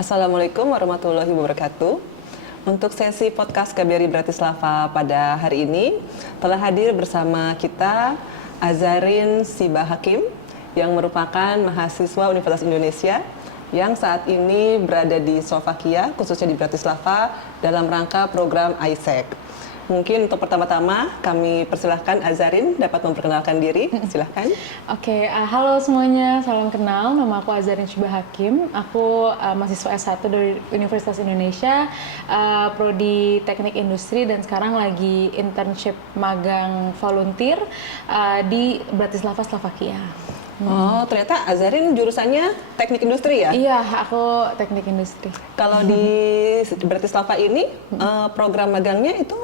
Assalamualaikum warahmatullahi wabarakatuh. Untuk sesi podcast KBRI Bratislava pada hari ini telah hadir bersama kita Azarin Sibahakim yang merupakan mahasiswa Universitas Indonesia yang saat ini berada di Slovakia, khususnya di Bratislava dalam rangka program ISEC. Mungkin untuk pertama-tama kami persilahkan Azarin dapat memperkenalkan diri, silahkan. Oke, halo semuanya, salam kenal. Nama aku Azarin Sibahakim. Aku mahasiswa S1 dari Universitas Indonesia, prodi Teknik Industri, dan sekarang lagi internship magang volunteer di Bratislava, Slovakia. Oh, ternyata Azarin jurusannya teknik industri ya? Iya, aku teknik industri. Kalau di Bratislava ini, program magangnya itu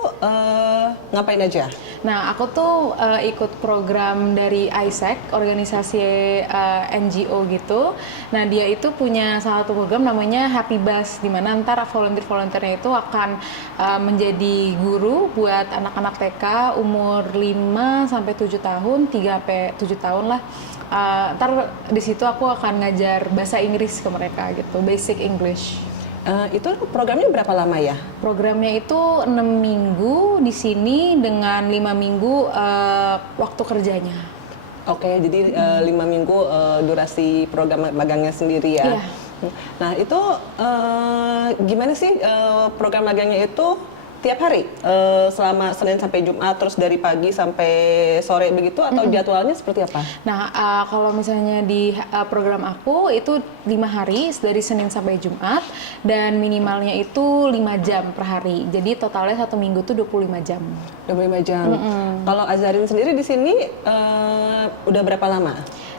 ngapain aja? Nah, aku tuh ikut program dari ISEC, organisasi NGO gitu. Nah, dia itu punya salah satu program namanya Happy Bus, di mana ntar volunteer-volunteernya itu akan menjadi guru buat anak-anak TK umur 5 sampai 7 tahun, 3 sampai 7 tahun lah. Ntar di situ aku akan ngajar bahasa Inggris ke mereka gitu, basic English. Itu programnya berapa lama ya? Programnya itu 6 minggu di sini dengan 5 minggu waktu kerjanya. Oke, jadi 5 minggu durasi program magangnya sendiri ya? Iya. Nah itu gimana sih program magangnya itu tiap hari? Selama Senin sampai Jumat, terus dari pagi sampai sore begitu, atau jadwalnya seperti apa? Nah, kalau misalnya di program aku itu 5 hari dari Senin sampai Jumat, dan minimalnya itu 5 jam per hari. Jadi totalnya 1 minggu tuh 25 jam. 25 jam. Kalau Azarin sendiri di sini udah berapa lama?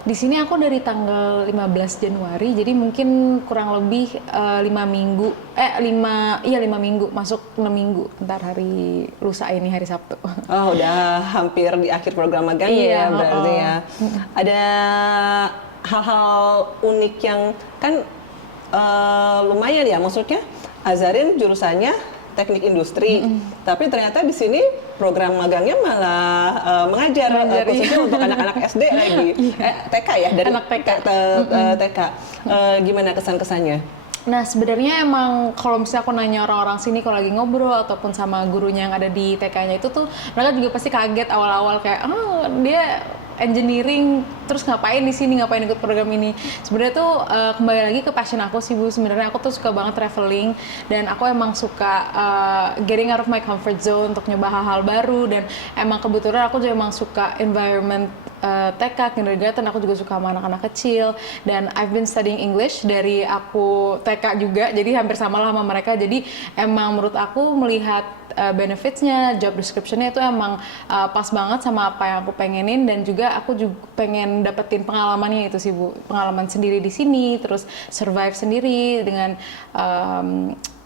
Di sini aku dari tanggal 15 Januari, jadi mungkin kurang lebih 5 minggu, 5 minggu, masuk 6 minggu, ntar hari lusa ini, hari Sabtu. Oh, udah hampir di akhir program magangnya Iya, ya berarti ya. Ada hal-hal unik yang kan lumayan ya, maksudnya Azarin jurusannya teknik industri, tapi ternyata di sini program magangnya malah mengajar khususnya untuk anak-anak SD lagi, TK ya, dari anak TK. TK. Gimana kesan-kesannya? Nah, sebenarnya emang kalau misalnya aku nanya orang-orang sini kalau lagi ngobrol ataupun sama gurunya yang ada di TK-nya itu tuh, mereka juga pasti kaget awal-awal kayak, oh dia engineering, terus ngapain di sini, ngapain ikut program ini. Sebenarnya tuh kembali lagi ke passion aku sih Bu. Sebenarnya aku tuh suka banget traveling, dan aku emang suka getting out of my comfort zone untuk nyoba hal-hal baru, dan emang kebetulan aku juga emang suka environment TK, kindergarten. Aku juga suka sama anak-anak kecil, dan I've been studying English dari aku TK juga, jadi hampir sama lah sama mereka. Jadi emang menurut aku melihat benefits-nya, job description-nya itu emang pas banget sama apa yang aku pengenin, dan juga aku juga pengen dapetin pengalamannya itu sih Bu, pengalaman sendiri di sini, terus survive sendiri dengan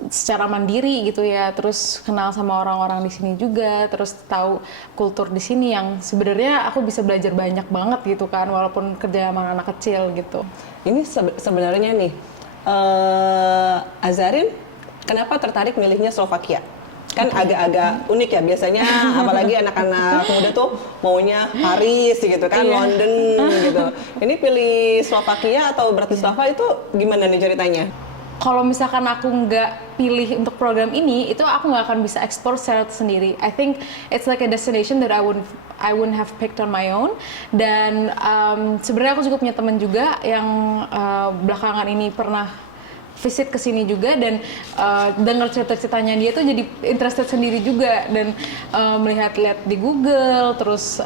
secara mandiri gitu ya, terus kenal sama orang-orang di sini juga, terus tahu kultur di sini yang sebenarnya aku bisa belajar banyak banget gitu kan, walaupun kerja sama anak kecil gitu. Ini sebenarnya nih, Azarin kenapa tertarik milihnya Slovakia? Kan agak-agak unik ya, biasanya apalagi anak-anak muda tuh maunya Paris gitu kan, London gitu. Ini pilih Slovakia atau Bratislava, itu gimana nih ceritanya? Kalau misalkan aku nggak pilih untuk program ini, itu aku nggak akan bisa explore secara sendiri. I think it's like a destination that I wouldn't have picked on my own. Dan sebenarnya aku juga punya teman juga yang belakangan ini pernah visit ke sini juga, dan dengar cerita-ceritanya dia tuh jadi interested sendiri juga, dan melihat-lihat di Google, terus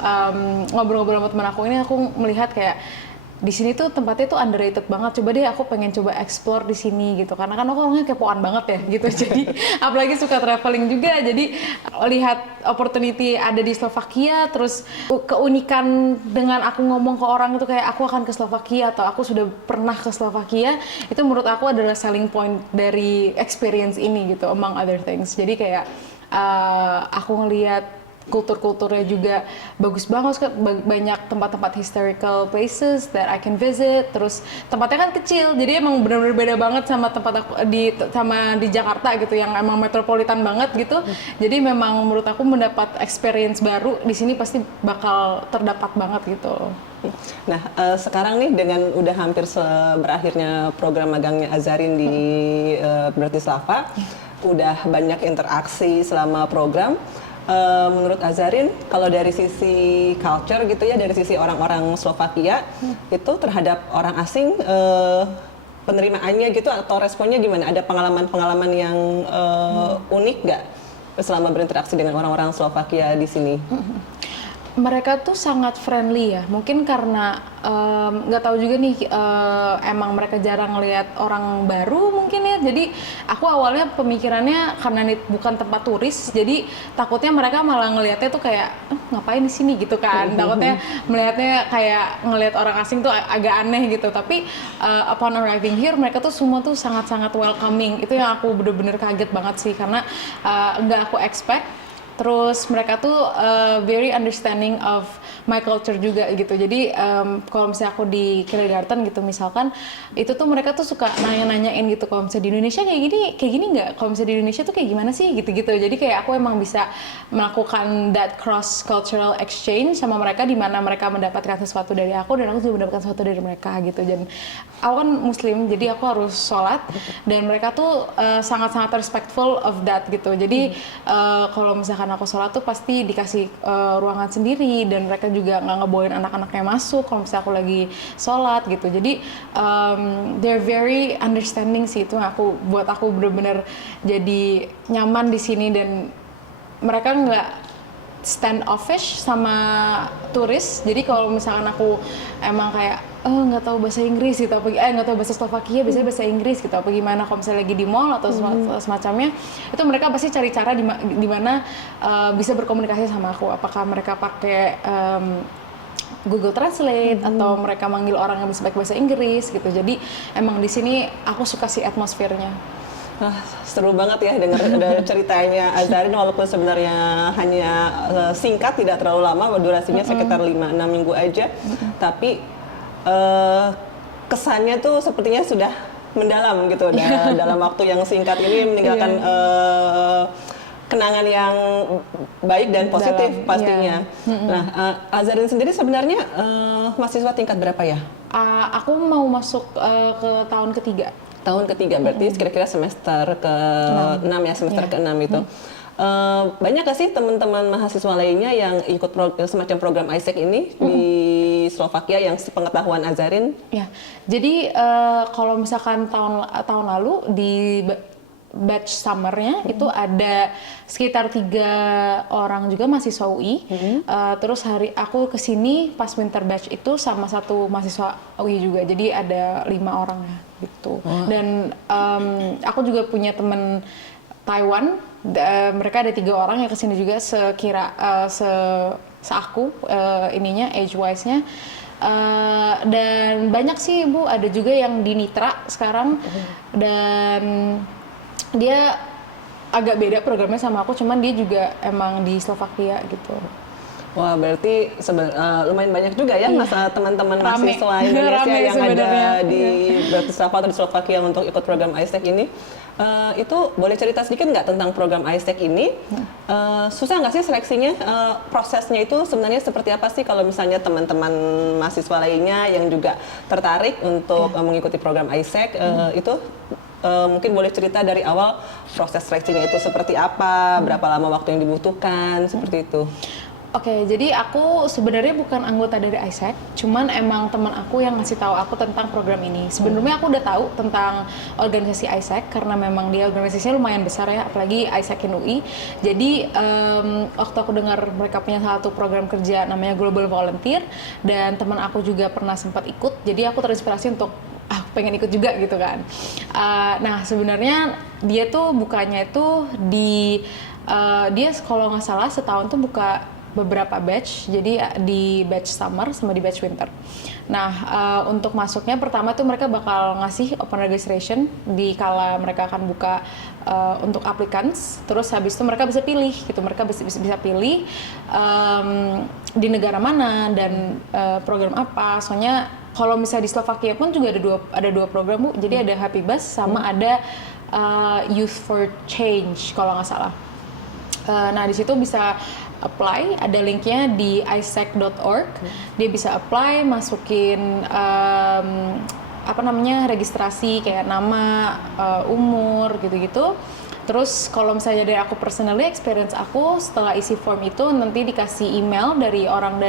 ngobrol-ngobrol sama teman aku ini, aku melihat kayak di sini tuh tempatnya tuh underrated banget. Coba deh aku pengen coba explore di sini gitu, karena kan aku orangnya kepoan banget ya gitu. Jadi apalagi suka traveling juga, jadi lihat opportunity ada di Slovakia, terus keunikan dengan aku ngomong ke orang itu kayak aku akan ke Slovakia atau aku sudah pernah ke Slovakia, itu menurut aku adalah selling point dari experience ini gitu, among other things. Jadi kayak aku ngelihat kulturnya juga bagus banget, banyak tempat-tempat historical places that I can visit. Terus tempatnya kan kecil, jadi emang benar-benar beda banget sama tempat aku di Jakarta gitu, yang emang metropolitan banget gitu. Jadi memang menurut aku mendapat experience baru di sini pasti bakal terdapat banget gitu. Nah, sekarang nih dengan udah hampir berakhirnya program magangnya Azarin di Bratislava, udah banyak interaksi selama program. Menurut Azarin, kalau dari sisi culture gitu ya, dari sisi orang-orang Slovakia itu terhadap orang asing, penerimaannya gitu atau responnya gimana? Ada pengalaman-pengalaman yang unik nggak selama berinteraksi dengan orang-orang Slovakia di sini? Mereka tuh sangat friendly ya, mungkin karena nggak tahu juga nih, emang mereka jarang ngelihat orang baru mungkin ya. Jadi aku awalnya pemikirannya karena ini bukan tempat turis, jadi takutnya mereka malah ngelihatnya tuh kayak ngapain di sini gitu kan. Takutnya melihatnya kayak ngelihat orang asing tuh agak aneh gitu. Tapi upon arriving here, mereka tuh semua tuh sangat-sangat welcoming. Itu yang aku bener-bener kaget banget sih, karena nggak aku expect. Terus mereka tuh very understanding of my culture juga gitu. Jadi kalau misalnya aku di kindergarten gitu misalkan, itu tuh mereka tuh suka nanya-nanyain gitu, kalau misalnya di Indonesia kayak gini nggak? Kalau misalnya di Indonesia tuh kayak gimana sih? Gitu-gitu. Jadi kayak aku emang bisa melakukan that cross cultural exchange sama mereka, di mana mereka mendapatkan sesuatu dari aku dan aku juga mendapatkan sesuatu dari mereka gitu. Dan aku kan Muslim, jadi aku harus sholat, dan mereka tuh sangat-sangat respectful of that gitu. Jadi kalau misalkan aku sholat tuh pasti dikasih ruangan sendiri, dan mereka juga nggak ngebolehin anak-anaknya masuk kalau misalnya aku lagi sholat gitu. Jadi they're very understanding sih, itu buat aku bener-bener jadi nyaman di sini. Dan mereka nggak standoffish sama turis. Jadi kalau misalkan aku emang kayak nggak tahu bahasa Inggris gitu, nggak tahu bahasa Slovakia, biasanya bahasa Inggris gitu, apa gimana kalau misalnya lagi di mall atau semacamnya, itu mereka pasti cari cara di mana bisa berkomunikasi sama aku. Apakah mereka pakai Google Translate atau mereka manggil orang yang bisa baik bahasa Inggris gitu. Jadi emang di sini aku suka sih atmosfernya. Seru banget ya dengar ceritanya Azarin, walaupun sebenarnya hanya singkat, tidak terlalu lama, durasinya sekitar 5-6 minggu aja, tapi kesannya tuh sepertinya sudah mendalam gitu dalam waktu yang singkat ini, meninggalkan kenangan yang baik dan positif pastinya. Nah, Azarin sendiri sebenarnya mahasiswa tingkat berapa ya? Aku mau masuk ke tahun ketiga. Tahun ketiga, berarti kira-kira semester ke-6 ya, semester ke-6 itu. Banyak gak sih teman-teman mahasiswa lainnya yang ikut semacam program ISEC ini di Slovakia yang sepengetahuan Azarin? Ya, jadi kalau misalkan tahun lalu di batch summernya itu ada sekitar 3 orang juga mahasiswa UI. Terus aku kesini pas winter batch itu sama 1 mahasiswa UI juga, jadi ada 5 orang ya gitu. Dan aku juga punya temen Taiwan, mereka ada 3 orang yang kesini juga seaku ininya age wise-nya. Dan banyak sih Bu, ada juga yang di Nitra sekarang, dan dia agak beda programnya sama aku, cuman dia juga emang di Slovakia gitu. Wah, berarti lumayan banyak juga ya teman-teman mahasiswa Indonesia yang ada di Bratislava atau di Slovakia untuk ikut program ISEC ini. Itu boleh cerita sedikit nggak tentang program ISEC ini? Susah nggak sih seleksinya? Prosesnya itu sebenarnya seperti apa sih kalau misalnya teman-teman mahasiswa lainnya yang juga tertarik untuk mengikuti program ISEC itu? Mungkin boleh cerita dari awal proses seleksinya itu seperti apa, berapa lama waktu yang dibutuhkan, seperti itu. Oke, jadi aku sebenarnya bukan anggota dari ISEC, cuman emang teman aku yang ngasih tahu aku tentang program ini. Sebelumnya aku udah tahu tentang organisasi ISEC karena memang dia organisasinya lumayan besar ya, apalagi ISEC in UI. Jadi waktu aku dengar mereka punya satu program kerja namanya Global Volunteer, dan teman aku juga pernah sempat ikut, jadi aku terinspirasi untuk pengen ikut juga gitu kan. Nah sebenarnya dia tuh bukanya itu dia kalau nggak salah setahun tuh buka beberapa batch, jadi di batch summer sama di batch winter. Nah, untuk masuknya pertama tuh mereka bakal ngasih open registration di kala mereka akan buka untuk applicants. Terus habis itu mereka bisa pilih gitu, mereka bisa pilih di negara mana dan program apa. Soalnya kalau misalnya di Slovakia pun juga ada dua program, Bu. Jadi ada Happy Bus sama ada Youth for Change kalau nggak salah. Nah, di situ bisa apply, ada linknya di isec.org. Dia bisa apply, masukin registrasi kayak nama, umur gitu-gitu. Terus kalau misalnya dari aku personally, experience aku setelah isi form itu nanti dikasih email dari orang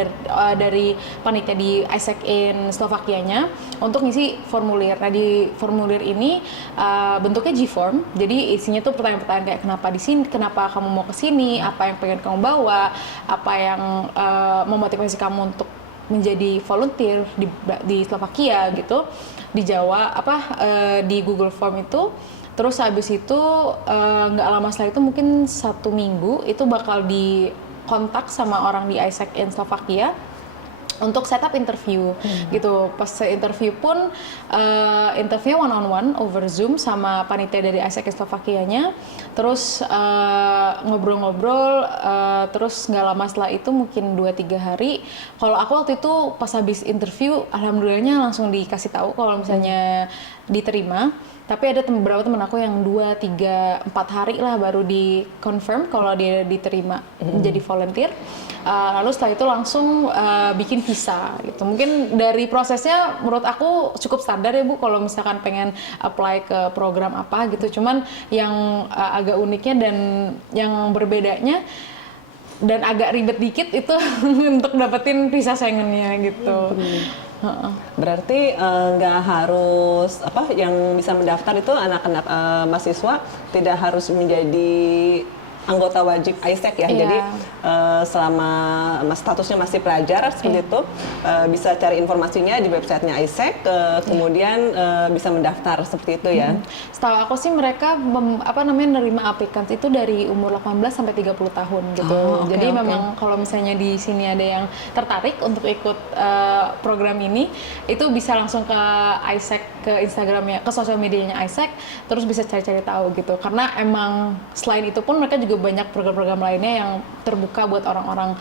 dari panitia di ISEC in Slovakianya untuk ngisi formulir. Nah, di formulir ini bentuknya G-form, jadi isinya tuh pertanyaan-pertanyaan kayak kenapa di sini, kenapa kamu mau ke sini, apa yang pengen kamu bawa, apa yang memotivasi kamu untuk menjadi volunteer di Slovakia gitu. Dijawab di Google Form itu. Terus habis itu nggak lama setelah itu mungkin 1 minggu itu bakal dikontak sama orang di ISEC in Slovakia untuk setup interview gitu. Pas interview pun interview one on one over Zoom sama panitia dari ISEC in Slovakianya. Terus ngobrol-ngobrol, terus nggak lama setelah itu mungkin 2-3 hari. Kalau aku waktu itu pas habis interview, alhamdulillahnya langsung dikasih tahu kalau misalnya diterima. Tapi ada beberapa teman aku yang 2, 3, 4 hari lah baru di confirm kalau dia diterima menjadi volunteer. Lalu setelah itu langsung bikin visa gitu. Mungkin dari prosesnya menurut aku cukup standar ya Bu kalau misalkan pengen apply ke program apa gitu. Cuman yang agak uniknya dan yang berbedanya dan agak ribet dikit itu untuk dapetin visa Schengen-nya gitu. Berarti nggak harus yang bisa mendaftar itu anak-anak mahasiswa tidak harus menjadi anggota wajib ISEC ya. Jadi selama statusnya masih pelajar seperti itu bisa cari informasinya di websitenya ISEC, kemudian bisa mendaftar seperti itu ya. Setahu aku sih mereka nerima applicants itu dari umur 18 sampai 30 tahun gitu. Jadi memang kalau misalnya di sini ada yang tertarik untuk ikut program ini, itu bisa langsung ke ISEC, ke Instagramnya, ke sosial medianya ISEC, terus bisa cari-cari tahu gitu. Karena emang selain itu pun mereka juga banyak program-program lainnya yang terbuka buat orang-orang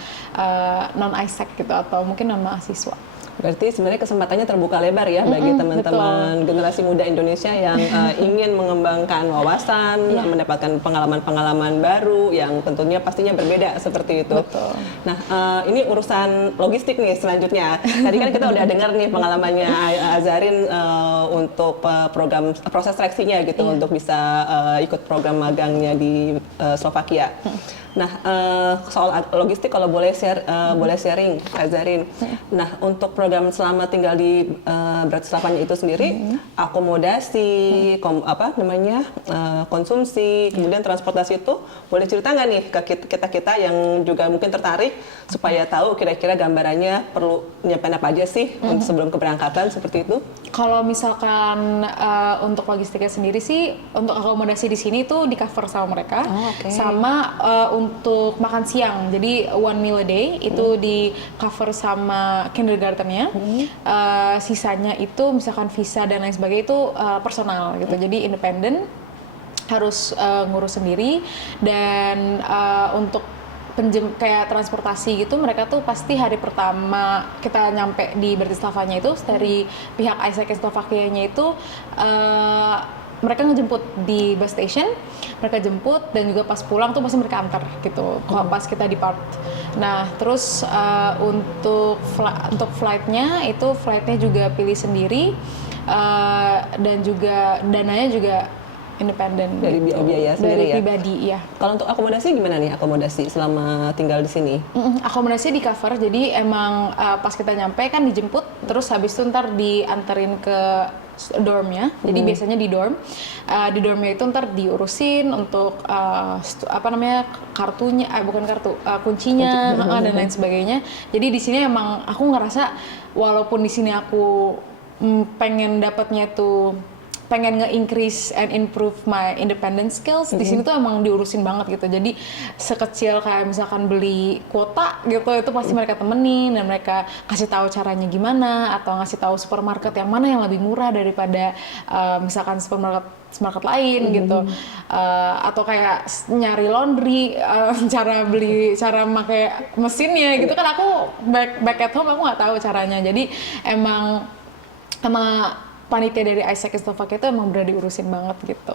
non-ISEC gitu atau mungkin non-mahasiswa. Berarti sebenarnya kesempatannya terbuka lebar ya bagi teman-teman generasi muda Indonesia yang ingin mengembangkan wawasan, mendapatkan pengalaman-pengalaman baru yang tentunya pastinya berbeda seperti itu. Betul. Nah, ini urusan logistik nih selanjutnya. Tadi kan kita udah dengar nih pengalamannya Azarin untuk proses seleksinya gitu untuk bisa ikut program magangnya di Slovakia. Nah, soal logistik kalau boleh sharing, Azarin. Nah, untuk program selama tinggal di Bratislava itu sendiri, akomodasi, konsumsi, kemudian transportasi itu boleh cerita nggak nih ke kita yang juga mungkin tertarik supaya tahu kira-kira gambarannya perlu nyiapin apa aja sih untuk sebelum keberangkatan seperti itu? Kalau misalkan untuk logistiknya sendiri sih, untuk akomodasi di sini tuh di cover sama mereka, sama untuk makan siang, jadi 1 meal a day itu di cover sama kindergartennya. Sisanya itu misalkan visa dan lain sebagainya itu personal gitu, jadi independen, harus ngurus sendiri. Dan untuk kayak transportasi gitu, mereka tuh pasti hari pertama kita nyampe di Bratislavanya itu dari pihak ISEC Slovakianya itu mereka ngejemput di bus station, mereka jemput dan juga pas pulang tuh pasti mereka antar gitu. Kalau pas kita depart. Nah, terus untuk flightnya juga pilih sendiri dan juga dananya juga independen dari gitu. biaya sendiri dari pribadi ya. Kalau untuk akomodasi gimana nih akomodasi selama tinggal di sini? Akomodasi di cover, jadi emang pas kita nyampe kan dijemput, terus habis itu ntar dianterin ke dormnya. Jadi biasanya di dormnya itu ntar diurusin untuk kartunya, kuncinya dan lain sebagainya. Jadi di sini emang aku ngerasa walaupun di sini aku pengen dapatnya tuh pengen nge-increase and improve my independent skills, di sini tuh emang diurusin banget gitu. Jadi sekecil kayak misalkan beli kuota gitu, itu pasti mereka temenin dan mereka kasih tahu caranya gimana, atau ngasih tahu supermarket yang mana yang lebih murah daripada misalkan supermarket lain gitu. Atau kayak nyari laundry, cara pakai mesinnya gitu kan, aku back at home aku nggak tahu caranya. Jadi emang sama panitia dari Isaac Slovakia itu emang benar diurusin banget gitu.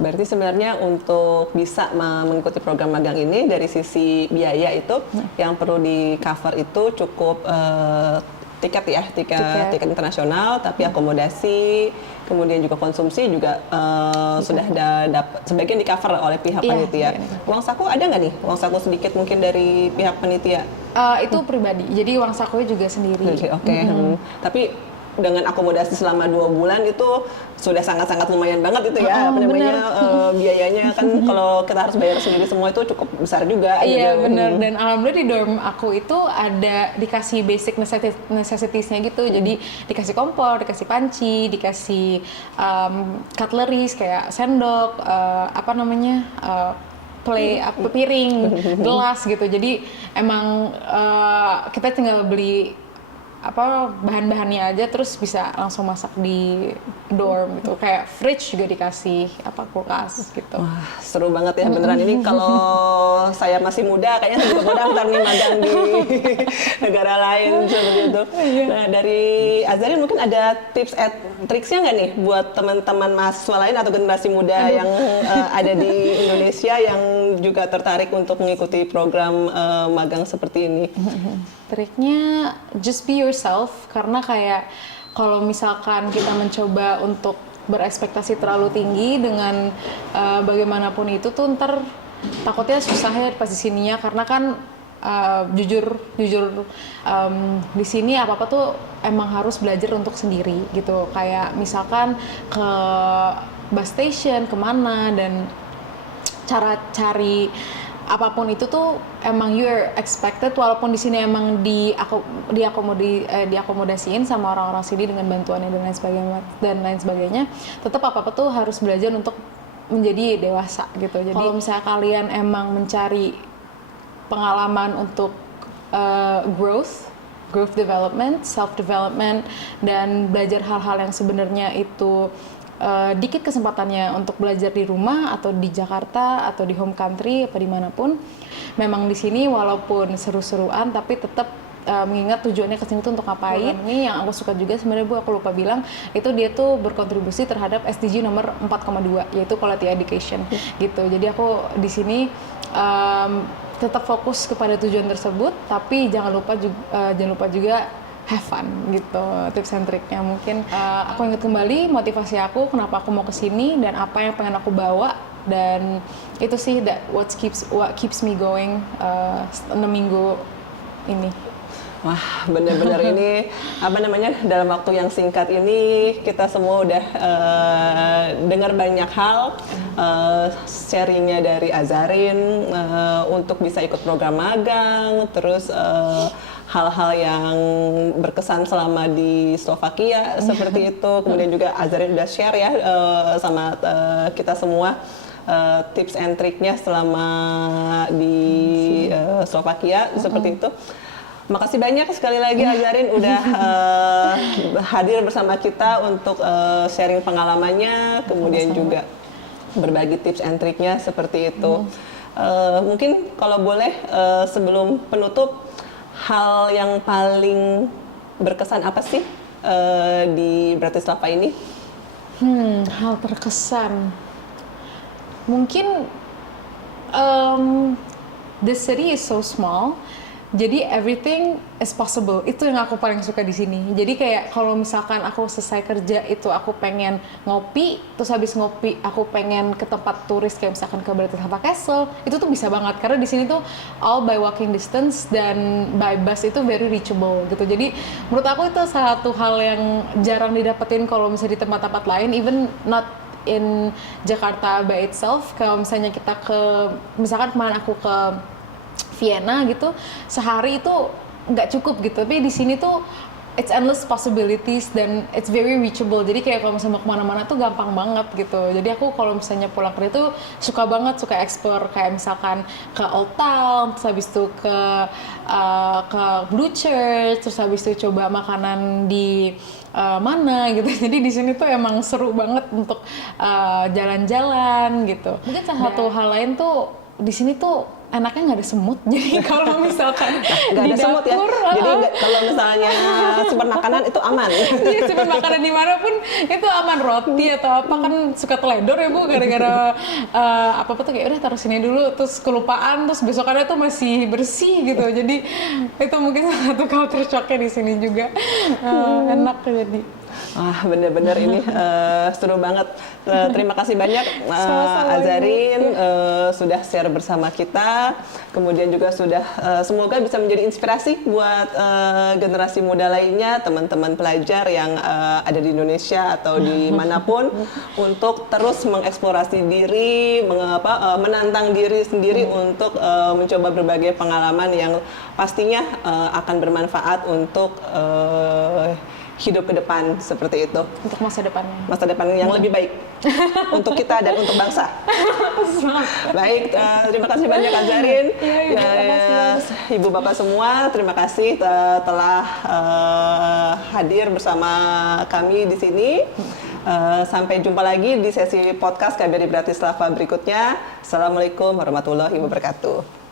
Berarti sebenarnya untuk bisa mengikuti program magang ini dari sisi biaya itu yang perlu di cover itu cukup tiket ya, tiket internasional, tapi akomodasi, kemudian juga konsumsi juga sudah dapat sebagian di cover oleh pihak panitia. Uang saku ada nggak nih? Uang saku sedikit mungkin dari pihak panitia? Itu pribadi, jadi uang sakunya juga sendiri. Oke. Tapi dengan akomodasi selama 2 bulan itu sudah sangat-sangat lumayan banget itu ya, biayanya kan kalau kita harus bayar sendiri semua itu cukup besar juga. Iya benar, dan alhamdulillah di dorm aku itu ada dikasih basic necessitiesnya gitu, jadi dikasih kompor, dikasih panci, dikasih cutleries kayak sendok, piring, gelas gitu. Jadi emang kita tinggal beli bahan-bahannya aja, terus bisa langsung masak di dorm gitu. Kayak fridge juga dikasih, kulkas gitu. Wah, seru banget ya beneran. Ini kalau saya masih muda kayaknya saya juga mau daftar nih magang di negara lain seperti itu. Nah, dari Azarin mungkin ada tips and tricksnya nggak nih buat teman-teman mahasiswa lain atau generasi muda yang ada di Indonesia yang juga tertarik untuk mengikuti program magang seperti ini? Triknya just be yourself, karena kayak kalau misalkan kita mencoba untuk berekspektasi terlalu tinggi dengan bagaimanapun itu tuh ntar takutnya susah ya pas di sininya, karena kan jujur di sini apa-apa tuh emang harus belajar untuk sendiri gitu. Kayak misalkan ke bus station kemana dan cara cari apapun itu tuh emang you're expected, walaupun di sini emang diakomodasiin sama orang-orang sini dengan bantuannya dan lain sebagainya, tetap apa-apa tuh harus belajar untuk menjadi dewasa gitu. Jadi kalau misalnya kalian emang mencari pengalaman untuk growth development, self development, dan belajar hal-hal yang sebenarnya itu dikit kesempatannya untuk belajar di rumah atau di Jakarta atau di home country apa dimanapun, memang di sini walaupun seru-seruan tapi tetap mengingat tujuannya kesini tuh untuk ngapain. Ini yang aku suka juga sebenarnya, aku lupa bilang, itu dia tuh berkontribusi terhadap SDG nomor 4,2 yaitu quality education gitu. Jadi aku di sini tetap fokus kepada tujuan tersebut, tapi jangan lupa juga have fun gitu. Tips and triknya mungkin aku ingat kembali motivasi aku kenapa aku mau kesini dan apa yang pengen aku bawa, dan itu sih what keeps me going 6 minggu ini. Wah, benar-benar ini dalam waktu yang singkat ini kita semua udah dengar banyak hal, sharingnya dari Azarin untuk bisa ikut program magang, terus hal-hal yang berkesan selama di Slovakia seperti itu. Kemudian juga Azarin udah share ya sama kita semua tips and triknya selama di Slovakia seperti itu. Makasih banyak sekali lagi Azarin udah hadir bersama kita untuk sharing pengalamannya, kemudian juga berbagi tips and triknya seperti itu. Mungkin kalau boleh sebelum penutup, hal yang paling berkesan apa sih di Bratislava ini? Hal terkesan, mungkin the city is so small. Jadi everything is possible. Itu yang aku paling suka di sini. Jadi kayak kalau misalkan aku selesai kerja itu aku pengen ngopi, terus habis ngopi aku pengen ke tempat turis kayak misalkan ke Bratislava Castle, itu tuh bisa banget karena di sini tuh all by walking distance dan by bus itu very reachable gitu. Jadi menurut aku itu salah satu hal yang jarang didapetin kalau misalnya di tempat-tempat lain, even not in Jakarta by itself. Kalau misalnya kita misalkan kemarin aku ke Vienna gitu, sehari itu nggak cukup gitu. Tapi di sini tuh it's endless possibilities dan it's very reachable. Jadi kayak kalau misalnya mau kemana-mana tuh gampang banget gitu. Jadi aku kalau misalnya pulang kerja tuh suka banget, suka explore kayak misalkan ke Old Town, terus habis itu ke Blue Church, terus habis itu coba makanan di mana gitu. Jadi di sini tuh emang seru banget untuk jalan-jalan gitu. Mungkin salah satu hal lain tuh di sini tuh enaknya nggak ada semut. Jadi kalau misalkan nggak di ada semut ya. dapur, Jadi kalau misalnya simpan makanan itu aman. Iya, simpan makanan dimanapun itu aman, roti atau apa kan suka teledor ya Bu, gara-gara apa-apa tuh kayak udah taruh sini dulu terus kelupaan terus besokannya tuh masih bersih gitu. Jadi itu mungkin salah satu culture shock-nya di sini juga. Enak jadi. Bener-bener ini seru banget. Terima kasih banyak Azarin sudah share bersama kita. Kemudian juga sudah semoga bisa menjadi inspirasi buat generasi muda lainnya, teman-teman pelajar yang ada di Indonesia atau dimanapun untuk terus mengeksplorasi diri, menantang diri sendiri untuk mencoba berbagai pengalaman yang pastinya akan bermanfaat untuk hidup ke depan seperti itu. Untuk masa depannya. Masa depan yang lebih baik untuk kita dan untuk bangsa. Baik, terima kasih banyak Azarin. Ibu Bapak semua, terima kasih telah hadir bersama kami di sini. Sampai jumpa lagi di sesi podcast KBRI Bratislava berikutnya. Assalamualaikum warahmatullahi wabarakatuh.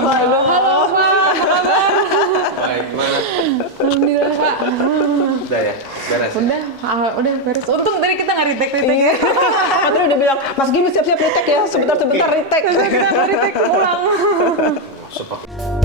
Halo Pak, apa kabar? Baik, gimana? Alhamdulillah Pak. Udah ya? Beres? Udah beres. Untung tadi kita nggak retake ya. Patri udah bilang, Mas Gimi siap-siap retake ya, sebentar-sebentar retake. Kita nggak retake, pulang. Masuk, Pak.